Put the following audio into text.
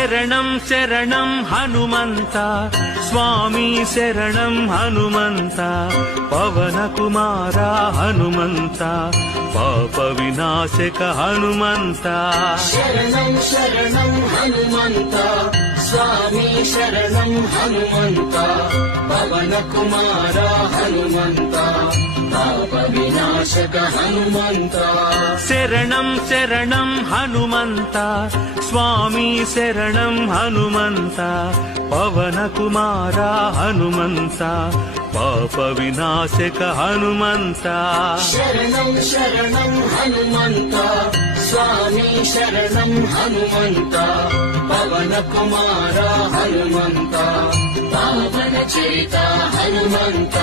శరణం శరణం హనుమంత స్వామి శరణం హనుమంత పవన కుమార హనుమంత పాప వినాశక హనుమంత శరణం శరణం హనుమంత స్వామి శరణం హనుమంత పవన కుమార హనుమంత పాప వినాశక హనుమంత శరణం శరణం హనుమంత స్వామి శరణం హనుమంత పవన కుమార హనుమంత పాప వినాశక హనుమంత శరణం శరణం హనుమంత స్వామి శరణం హనుమంత పవన కుమార హనుమంత పావన చేత హనుమంత